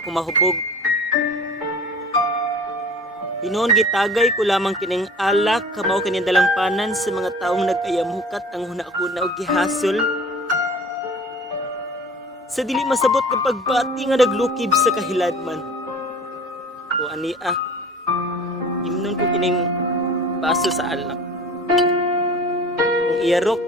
ako mahubog. Tinuon gitagay ko lamang kining alak kamao kini dalangpanan sa mga taong nagkayamukat ang hunahuna og gihasol. Sa dili masabot ng pagbati nga naglukib sa kahiladman. O ania, imnon ko kining baso sa alak. Kung iyarok,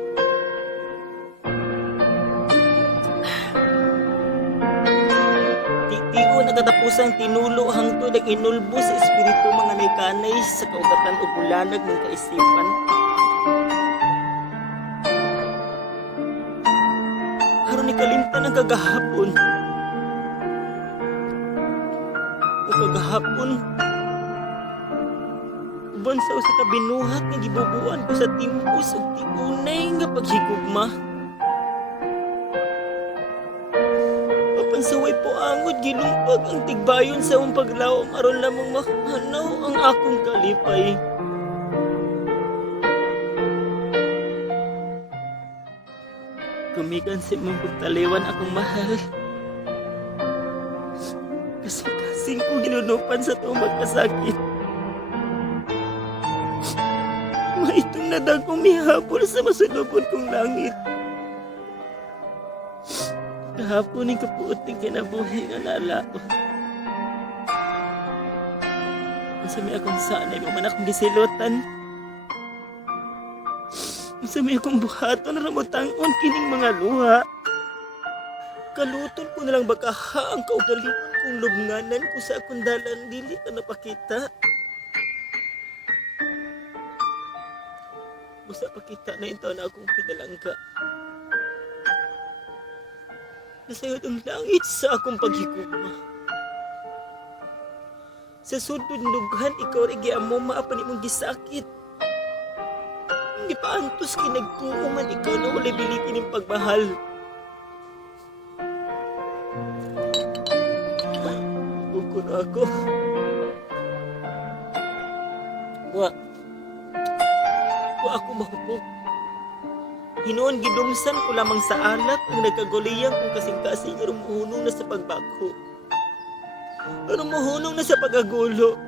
tigo natatapusang tinulo hangtod ang inulbo sa espiritu mga naikanay sa kaugatan o bulanag ng kaisipan. Haron ni kalimtan ang kagahapon. O kagahapon, uban sa usa ka binuhat nga gibubuan ko sa timpos ug tiunay nga paghigugma. Papansaway po angod gilumpag ang tigbayon sa akong paglawom aron lamang mahanaw ang akong kalipay. Kumikan si mong pagtaliwan akong mahal. Kasing ko ginunupan sa tuong magkasakit. Maitong nadagong mihapon sa masulubon kong langit. Kahapon ni kapuuting kinabuhi nga nalao. Ang sami akong sanay mo man akong gisilutan. Ang sami akong buhaton na ramutangon kining mga luha. Kaluton ko na lang bakaha ang kaugalingon kong lubnganan ko sa akong dalan dili ka napakita. Busa pakita na ito na akong pinalangga. Nasayod ang langit sa akong paghigugma. Sa sudod lughan, ikaw rin giamo maapan imong gisakit. Hindi pa antos kinagtuuman ikaw na wala bilitin ng pagmahal. Huwag na ako. Wa ako mahubog. Hinoon gidumsan ko lamang sa alak ang nagkaguliyang kung kasing-kasing rumuhunong na sa pagbagho. Rumuhunong na sa pagagulo.